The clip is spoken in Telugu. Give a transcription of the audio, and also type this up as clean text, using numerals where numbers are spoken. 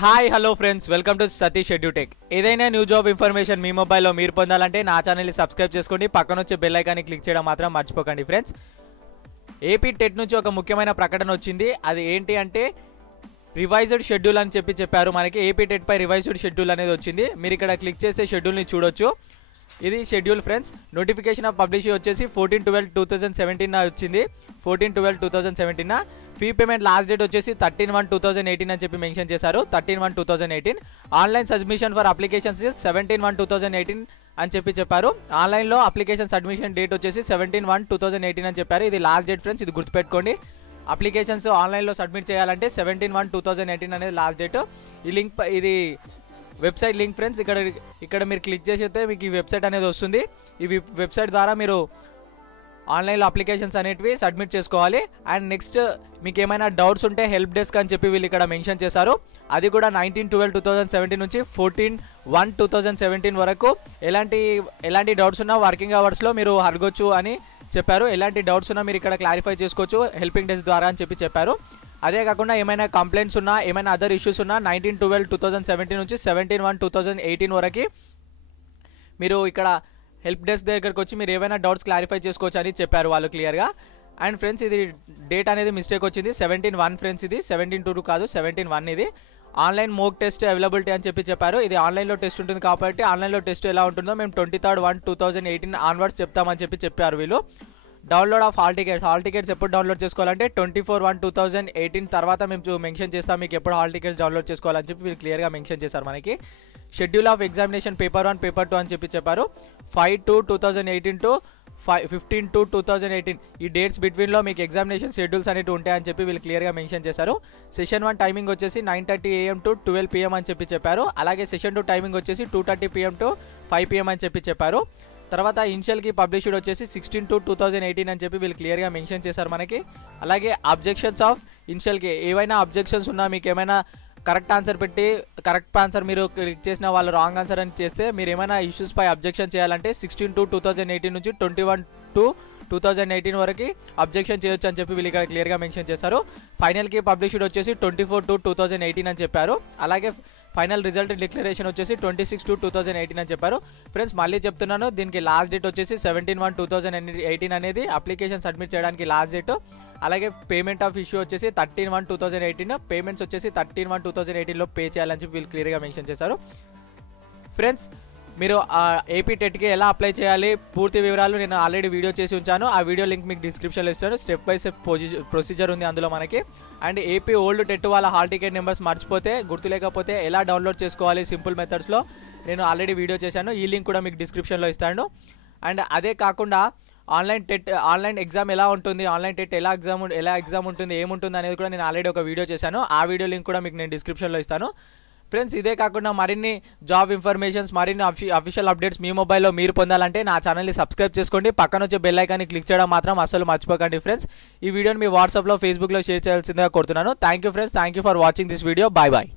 Hi hello friends, welcome to Satish edutech. ఏదైనా న్యూ జాబ్ ఇన్ఫర్మేషన్ మీ మొబైల్లో మీరు పొందాలంటే నా ఛానల్ని సబ్స్క్రైబ్ చేసుకోండి, పక్కన వచ్చే బెల్ ఐకాన్ని క్లిక్ చేయడం మాత్రం మర్చిపోకండి. ఫ్రెండ్స్, ఏపీ టెట్ నుంచి ఒక ముఖ్యమైన ప్రకటన వచ్చింది. అది ఏంటి అంటే రివైజ్డ్ షెడ్యూల్ అని చెప్పారు. మనకి ఏపీ టెట్ పై రివైజ్డ్ షెడ్యూల్ అనేది వచ్చింది. మీరు ఇక్కడ క్లిక్ చేస్తే షెడ్యూల్ని చూడొచ్చు. ఇది schedule friends. Notification off publish వచ్చేసి 14/12/2017 వచ్చింది. 14/12/2017. ఫీ పేమెంట్ లాస్ట్ డేట్ వచ్చేసి 13/1/2018 అని చెప్పి మెన్షన్ చేశారు. 13/1/2018. ఆన్లైన్ సబ్మిషన్ ఫర్ అప్లికేషన్స్ 17/1/2018 అని చెప్పారు. ఆన్లైన్లో అప్లికేషన్ సబ్మిషన్ డేట్ వచ్చేసి 17/1/2018 అని చెప్పారు. ఇది లాస్ట్ డేట్ ఫ్రెండ్స్, ఇది గుర్తుపెట్టుకోండి. అప్లికేషన్స్ ఆన్లైన్లో సబ్మిట్ చేయాలంటే 17/1/2018 అనేది లాస్ట్ డేట్. ఈ లింక్, ఇది వెబ్సైట్ లింక్ ఫ్రెండ్స్. ఇక్కడ మీరు క్లిక్ చేస్తే మీకు ఈ వెబ్సైట్ అనేది వస్తుంది. ఈ వెబ్సైట్ ద్వారా మీరు ఆన్లైన్లో అప్లికేషన్స్ అనేటివి సబ్మిట్ చేసుకోవాలి. అండ్ నెక్స్ట్ మీకు ఏమైనా డౌట్స్ ఉంటే హెల్ప్ డెస్క్ అని చెప్పి వీళ్ళు ఇక్కడ మెన్షన్ చేశారు. అది కూడా 19/12/2017 నుంచి 14/1/2017 వరకు ఎలాంటి డౌట్స్ ఉన్నా వర్కింగ్ అవర్స్లో మీరు అడగొచ్చు అని చెప్పారు. ఎలాంటి డౌట్స్ ఉన్నా మీరు ఇక్కడ క్లారిఫై చేసుకోవచ్చు హెల్పింగ్ డెస్క్ ద్వారా అని చెప్పారు. అదే కాకుండా ఏమైనా కంప్లైంట్స్ ఉన్నా, ఏమైనా అదర్ ఇష్యూస్ ఉన్నా 19/12/2017 నుంచి 17/1/2018 వరకు మీరు ఇక్కడ హెల్ప్ డెస్క్ దగ్గరకు వచ్చి మీరు ఏమైనా డౌట్స్ క్లారిఫై చేసుకోవచ్చు అని చెప్పారు వాళ్ళు క్లియర్గా. అండ్ ఫ్రెండ్స్, ఇది డేట్ అనేది మిస్టేక్ వచ్చింది. 17/1 ఫ్రెండ్స్, ఇది 17/2 కాదు, 17/1. ఇది ఆన్లైన్ మోక్ టెస్ట్ అవైలబిలిటీ అని చెప్పారు. ఇది ఆన్లైన్లో టెస్ట్ ఉంటుంది కాబట్టి ఆన్లైన్లో టెస్ట్ ఎలా ఉంటుందో మేము 23/1/2018 ఆన్వర్డ్స్ చెప్తామని చెప్పారు వీళ్ళు. డౌన్లోడ్ ఆఫ్ హాల్ టికెట్స్ ఎప్పుడు డౌన్లోడ్ చేసుకోవాలంటే 24/1/2018 తర్వాత మేము మెన్షన్ చేస్తాం మీకు ఎప్పుడు హాల్ టికెట్స్ డౌన్లోడ్ చేసుకోవాలని చెప్పి వీళ్ళు క్లియర్గా మెన్షన్ చేశారు. మనకి schedule of examination paper 1 paper 2 అని చెప్పారు. 5/2/2018 to 15/2/2018 ఈ డేట్స్ బిట్వీన్లో మీకు ఎగ్జామినేషన్ షెడ్యూల్స్ అనేవి ఉంటాయని చెప్పి వీళ్ళు క్లియర్గా మెన్షన్ చేశారు. సెషన్ 1 టైమింగ్ వచ్చేసి 9:30 AM to 12 PM అని చెప్పారు. అలాగే సెషన్ 2 టైమింగ్ వచ్చేసి 2:30 PM to 5 PM అని చెప్పారు. తర్వాత ఇనిషియల్కి పబ్లిష్డ్ వచ్చేసి 16/2/2018 అని చెప్పి వీళ్ళు క్లియర్గా మెన్షన్ చేశారు మనకి. అలాగే అబ్జెక్షన్స్ ఆఫ్ ఇనిషియల్కి ఏవైనా అబ్జెక్షన్స్ ఉన్నా, మీకు ఏమైనా కరెక్ట్ ఆన్సర్ పెట్టి కరెక్ట్ ఆన్సర్ మీరు క్లిక్ చేసిన వాళ్ళు రాంగ్ ఆన్సర్ అని చేస్తే మీరు ఏమైనా ఇష్యూస్ పై అబ్జెక్షన్ చేయాలంటే 16/2/2018 నుంచి 21/2/2018 వరకు అబ్జెక్షన్ చేయొచ్చు అని చెప్పి వీళ్ళు ఇక్కడ క్లియర్గా మెన్షన్ చేశారు. ఫైనల్కి పబ్లిష్డ్ వచ్చేసి 24/2/2018 అని చెప్పారు. అలాగే ఫైనల్ రిజల్ట్ డిక్లరేషన్ వచ్చేసి 26/2/2018 అని చెప్పారు. ఫ్రెండ్స్, మళ్ళీ చెప్తున్నాను, దీనికి లాస్ట్ డేట్ వచ్చేసి 17/1/2018 అనేది అప్లికేషన్ సబ్మిట్ చేయడానికి లాస్ట్ డేట్. అలాగే పేమెంట్ ఆఫ్ ఇష్యూ వచ్చేసి 13/1/2018. పేమెంట్స్ వచ్చేసి 13/1/2018లో పే చేయాలని చెప్పి వీళ్ళు క్లియర్గా మెన్షన్ చేశారు. ఫ్రెండ్స్, మీరు ఏపీ టెట్కి ఎలా అప్లై చేయాలి పూర్తి వివరాలు నేను ఆల్రెడీ వీడియో చేసి ఉంచాను. ఆ వీడియో లింక్ మీకు డిస్క్రిప్షన్లో ఇస్తాను. స్టెప్ బై స్టెప్ ప్రొసీజర్ ఉంది అందులో మనకి. అండ్ ఏపీ ఓల్డ్ టెట్ వాళ్ళ హాల్ టికెట్ నెంబర్స్ మర్చిపోతే, గుర్తులేకపోతే ఎలా డౌన్లోడ్ చేసుకోవాలి సింపుల్ మెథడ్స్లో నేను ఆల్రెడీ వీడియో చేశాను. ఈ లింక్ కూడా మీకు డిస్క్రిప్షన్లో ఇస్తాను. అండ్ అదే కాకుండా ఆన్లైన్ ఎగ్జామ్ ఎలా ఉంటుంది, ఆన్లైన్ టెట్ ఎలా ఎగ్జామ్ ఉంటుంది, ఏముంటుంది అనేది కూడా నేను ఆల్రెడీ ఒక వీడియో చేశాను. ఆ వీడియో లింక్ కూడా మీకు నేను డిస్క్రిప్షన్లో ఇస్తాను. ఫ్రెండ్స్, ఇదే కాకుండా మరిన్ని జాబ్ ఇన్ఫర్మేషన్స్, మరిన్ని అఫీషియల్ అప్డేట్స్ మీ మొబైల్లో మీరు పొందాలంటే నా ఛానల్ని సబ్స్క్రైబ్ చేసుకోండి, పక్కన వచ్చే బెల్ ఐకాన్ని క్లిక్ చేయడం మాత్రం అసలు మర్చిపోకండి. ఫ్రెండ్స్, ఈ వీడియోని మీ వాట్సాప్లో, ఫేస్బుక్లో షేర్ చేయాల్సిందిగా కోరుతున్నాను. Thank you friends, thank you for watching this video. Bye bye.